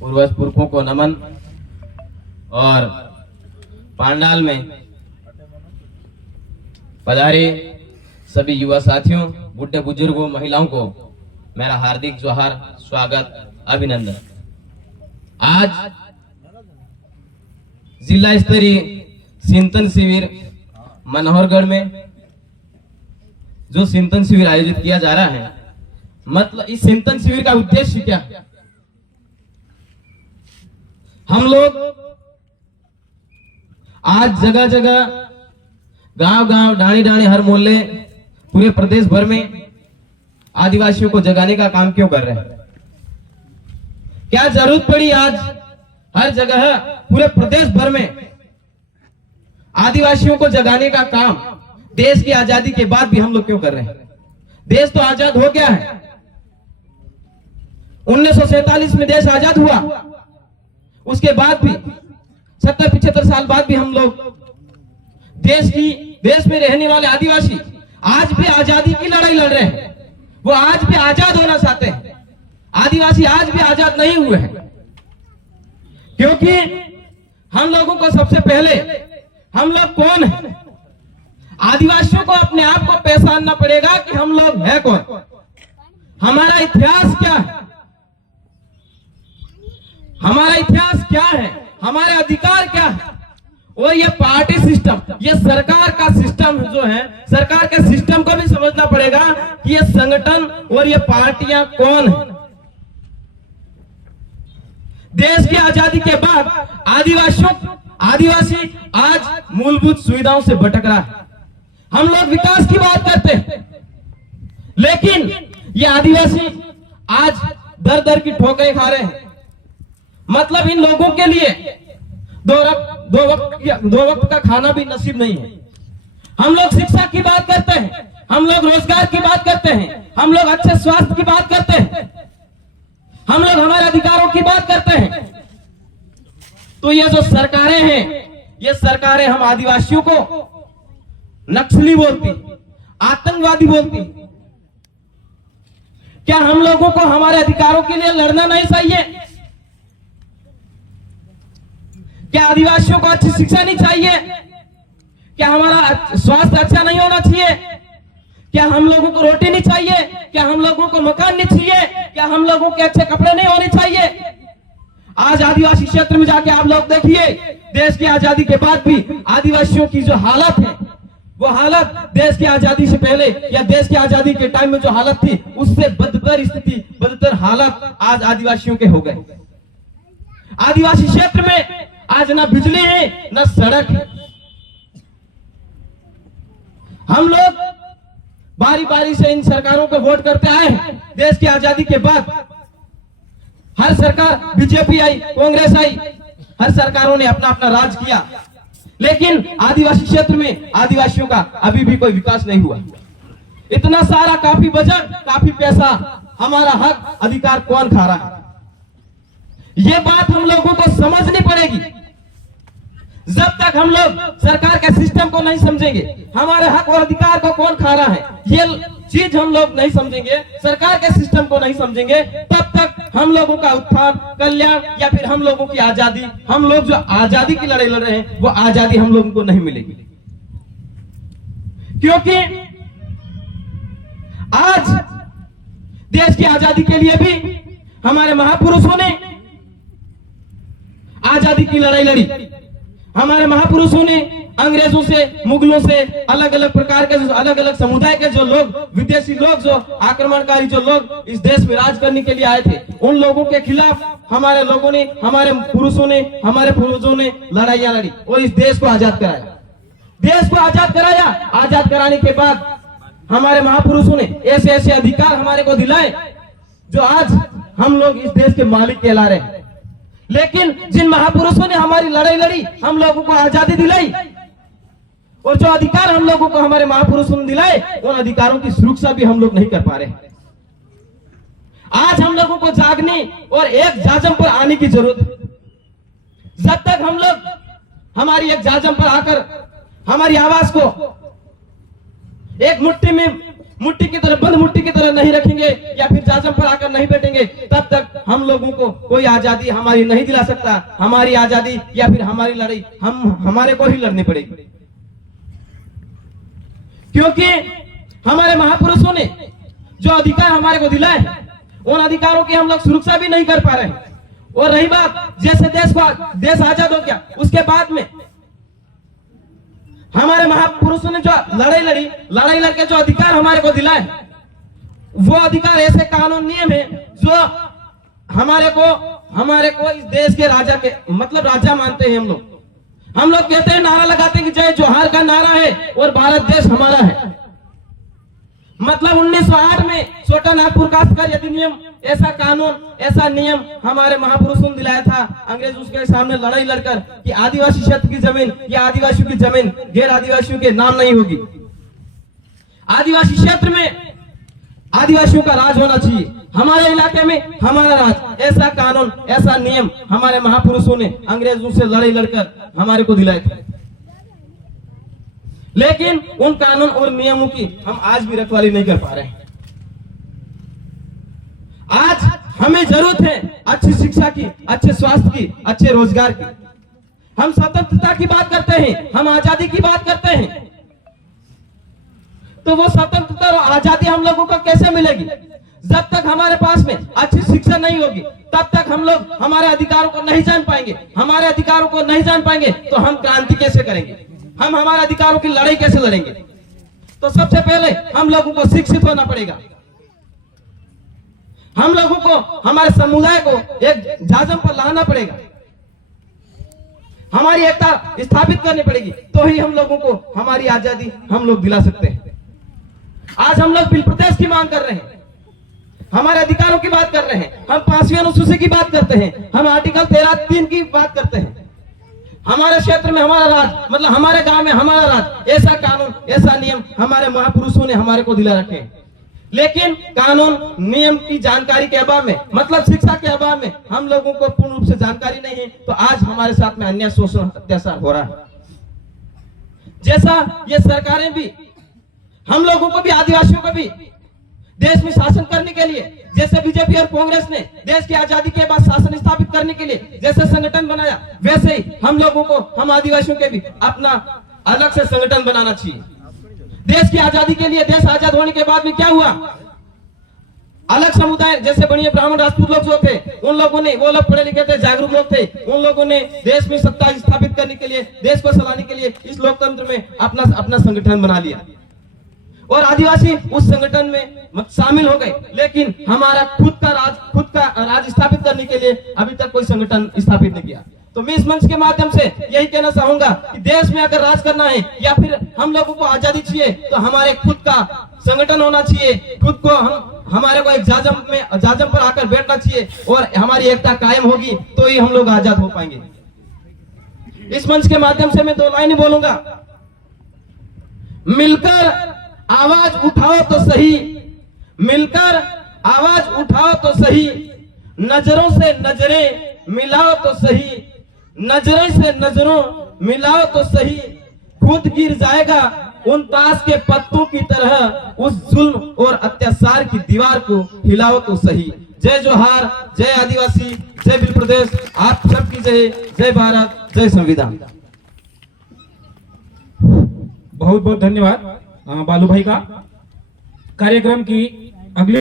पूर्वज पुरखों को नमन। और पांडाल में पधारे सभी युवा साथियों, बुढ़े बुजुर्गों, महिलाओं को मेरा हार्दिक जोहार, स्वागत, अभिनंदन। आज जिला स्तरीय चिंतन शिविर मनोहरगढ़ में जो चिंतन शिविर आयोजित किया जा रहा है, मतलब इस चिंतन शिविर का उद्देश्य क्या है? हम लोग आज जगह जगह, गांव गांव, डाणी डाणी, हर मोहल्ले, पूरे प्रदेश भर में आदिवासियों को जगाने का काम क्यों कर रहे हैं? क्या जरूरत पड़ी आज हर जगह पूरे प्रदेश भर में आदिवासियों को जगाने का काम देश की आजादी के बाद भी हम लोग क्यों कर रहे हैं? देश तो आजाद हो गया है। 1947 में देश आजाद हुआ, उसके बाद भी 70-75 साल बाद भी हम लोग देश में रहने वाले आदिवासी आज भी आजादी की लड़ाई लड़ रहे हैं। वो आज भी आजाद होना चाहते हैं। आदिवासी आज भी आजाद नहीं हुए हैं, क्योंकि हम लोगों को सबसे पहले हम लोग कौन है, आदिवासियों को अपने आप को पहचानना पड़ेगा कि हम लोग हैं कौन, हमारा इतिहास क्या है, हमारा इतिहास क्या है, हमारे अधिकार क्या है। और ये पार्टी सिस्टम, ये सरकार का सिस्टम जो है, सरकार के सिस्टम को भी समझना पड़ेगा कि ये संगठन और ये पार्टियां कौन है। देश की आजादी के बाद आदिवासी आज मूलभूत सुविधाओं से भटक रहा है। हम लोग विकास की बात करते हैं, लेकिन ये आदिवासी आज दर दर की ठोकरें खा रहे हैं। मतलब इन लोगों के लिए दो वक्त का खाना भी नसीब नहीं है। हम लोग शिक्षा की बात करते हैं, हम लोग रोजगार की बात करते हैं, हम लोग अच्छे स्वास्थ्य की बात करते हैं, हम लोग हमारे अधिकारों की बात करते हैं। तो ये जो सरकारें हैं, ये सरकारें हम आदिवासियों को नक्सली बोलती, आतंकवादी बोलती। क्या हम लोगों को हमारे अधिकारों के लिए लड़ना नहीं चाहिए? क्या आदिवासियों को अच्छी शिक्षा नहीं चाहिए? क्या हमारा स्वास्थ्य अच्छा नहीं होना चाहिए? क्या हम लोगों को रोटी नहीं चाहिए? क्या हम लोगों को मकान नहीं चाहिए? क्या हम लोगों के अच्छे कपड़े नहीं होने चाहिए? आज आदिवासी क्षेत्र में जाके आप लोग देखिए, देश की आजादी के बाद भी आदिवासियों की जो हालत है, वो हालत देश की आजादी से पहले या देश की आजादी के टाइम में जो हालत थी, उससे बदतर स्थिति, बदतर हालत आज आदिवासियों के हो गए। आदिवासी क्षेत्र में आज ना बिजली है, ना सड़क है। हम लोग बारी बारी से इन सरकारों को वोट करते आए हैं। देश की आजादी के बाद हर सरकार, बीजेपी आई, कांग्रेस आई, हर सरकारों ने अपना अपना राज किया, लेकिन आदिवासी क्षेत्र में आदिवासियों का अभी भी कोई विकास नहीं हुआ। इतना सारा काफी बजट, काफी पैसा, हमारा हक अधिकार कौन खा रहा है? ये बात हम लोगों को समझनी पड़ेगी। जब तक हम लोग सरकार के सिस्टम को नहीं समझेंगे, हमारे हक और अधिकार को कौन खा रहा है, ये चीज हम लोग नहीं समझेंगे, सरकार के सिस्टम को नहीं समझेंगे, तब तक हम लोगों का उत्थान, कल्याण या फिर हम लोगों की आजादी, हम लोग जो आजादी की लड़ाई लड़ रहे हैं, वो आजादी हम लोगों को नहीं मिलेगी। क्योंकि आज देश की आजादी के लिए भी हमारे महापुरुषों ने आजादी की लड़ाई लड़ी। हमारे महापुरुषों ने अंग्रेजों से, मुगलों से, अलग अलग प्रकार के, अलग अलग समुदाय के जो लोग, विदेशी लोग, जो आक्रमणकारी जो लोग इस देश में राज करने के लिए आए थे, उन लोगों के खिलाफ हमारे लोगों ने, हमारे पुरुषों ने, हमारे पूर्वजों ने लड़ाइयां लड़ी और इस देश को आजाद कराया। देश को आजाद कराया। आजाद कराने के बाद हमारे महापुरुषों ने ऐसे ऐसे अधिकार हमारे को दिलाए जो आज हम लोग इस देश के मालिक कहला रहे हैं। लेकिन जिन महापुरुषों ने हमारी लड़ाई लड़ी, हम लोगों को आजादी दिलाई, और जो अधिकार हम लोगों को हमारे महापुरुषों ने दिलाए, उन अधिकारों की सुरक्षा भी हम लोग नहीं कर पा रहे। आज हम लोगों को जागने और एक जाजम पर आने की जरूरत है। जब तक हम लोग हमारी एक जाजम पर आकर हमारी आवाज को एक मुट्ठी में मुट्ठी की तरह बंद मुट्ठी की तरह नहीं रखेंगे या फिर जाजम पर आकर नहीं बैठेंगे, तब तक हम लोगों को कोई आजादी हमारी नहीं दिला सकता। हमारी आजादी या फिर हमारी लड़ाई हमारे को ही लड़नी पड़ेगी, क्योंकि हमारे महापुरुषों ने जो अधिकार हमारे को दिलाए हैं, उन अधिकारों की हम लोग सुरक्षा भी नहीं कर पा रहे हैं। और रही बात, जैसे देश आजाद हो गया, उसके बाद में हमारे महापुरुषों ने जो लड़ाई लड़के जो अधिकार हमारे को दिलाए, वो अधिकार ऐसे कानून नियम है जो हमारे को इस देश के राजा के मतलब राजा मानते हैं। हम लोग कहते हैं, नारा लगाते हैं कि जय जोहार का नारा है और भारत देश हमारा है। मतलब 1908 में छोटा नागपुर काश्तकार अधिनियम, ऐसा कानून, ऐसा नियम हमारे महापुरुषों ने दिलाया था अंग्रेज उसके सामने लड़ाई लड़कर कि आदिवासी क्षेत्र की जमीन या आदिवासियों की जमीन गैर आदिवासियों के नाम नहीं होगी। आदिवासी क्षेत्र में आदिवासियों का राज होना चाहिए, हमारे इलाके में हमारा राज। ऐसा कानून, ऐसा नियम हमारे महापुरुषों ने अंग्रेजों से लड़ाई लड़कर हमारे को दिलाए थे। लेकिन उन कानून और नियमों की हम आज भी रखवाली नहीं कर पा रहे हैं। आज हमें जरूरत है अच्छी शिक्षा की, अच्छे स्वास्थ्य की, अच्छे रोजगार की। हम स्वतंत्रता की बात करते हैं, हम आजादी की बात करते हैं, तो वो स्वतंत्रता और आजादी हम लोगों को कैसे मिलेगी? जब तक हमारे पास में अच्छी शिक्षा नहीं होगी, तब तक हम लोग हमारे अधिकारों को नहीं जान पाएंगे। हमारे अधिकारों को नहीं जान पाएंगे तो हम क्रांति कैसे करेंगे? हम हमारे अधिकारों की लड़ाई कैसे लड़ेंगे? तो सबसे पहले हम लोगों को शिक्षित होना पड़ेगा। हम लोगों को, हमारे समुदाय को एक जाजम पर लाना पड़ेगा। हमारी एकता स्थापित करनी पड़ेगी, तो ही हम लोगों को हमारी आजादी हम लोग दिला सकते हैं। आज हम लोग बिल प्रदेश की मांग कर रहे हैं, हमारे अधिकारों की बात कर रहे हैं, हम 5वीं अनुसूची की बात करते हैं, हम आर्टिकल 13(3) की बात करते हैं। हमारे क्षेत्र में हमारा राज, मतलब हमारे गांव में हमारा राज, ऐसा कानून, ऐसा नियम हमारे महापुरुषों ने हमारे को दिला रखे हैं। लेकिन कानून नियम की जानकारी के अभाव में, मतलब शिक्षा के अभाव में हम लोगों को पूर्ण रूप से जानकारी नहीं है, तो आज हमारे साथ में अन्याय, शोषण, अत्याचार हो रहा है। जैसा ये सरकारें भी हम लोगों को भी, आदिवासियों को भी देश में शासन करने के लिए, जैसे बीजेपी और कांग्रेस ने देश की आजादी के बाद शासन स्थापित करने के लिए जैसे संगठन बनाया, वैसे ही हम लोगों को, हम आदिवासियों के भी अपना अलग से संगठन बनाना चाहिए। देश की आजादी के लिए, देश आजाद होने के बाद में क्या हुआ? अलग समुदाय जैसे बनिए ब्राह्मण राजपूत लोग जो थे, उन लोगों ने, वो लोग पढ़े लिखे थे, जागरूक लोग थे, उन लोगों ने देश में सत्ता स्थापित करने के लिए, देश को चलाने के लिए इस लोकतंत्र में अपना संगठन बना लिया और आदिवासी उस संगठन में शामिल हो गए। लेकिन हमारा खुद का राज स्थापित करने के लिए अभी तक कोई संगठन स्थापित नहीं किया। तो मैं इस मंच के माध्यम से यही कहना चाहूंगा कि देश में अगर राज करना है या फिर हम लोगों को आजादी चाहिए, तो हमारे खुद का संगठन होना चाहिए, खुद को हमारे को एक जाजम पर आकर बैठना चाहिए और हमारी एकता कायम होगी, तो ही हम लोग आजाद हो पाएंगे। इस मंच के माध्यम से मैं 2 लाइन बोलूंगा। मिलकर आवाज उठाओ तो सही, मिलकर आवाज उठाओ तो सही, नजरों से नजरें मिलाओ तो सही, नजरें से नजरों मिलाओ तो सही, खुद गिर जाएगा उन ताश के पत्तों की तरह, उस जुल्म और अत्याचार की दीवार को हिलाओ तो सही। जय जोहार, जय आदिवासी, जय बिल प्रदेश, आप सबकी जय, जय भारत, जय संविधान। बहुत बहुत धन्यवाद बालू भाई का। कार्यक्रम की अगली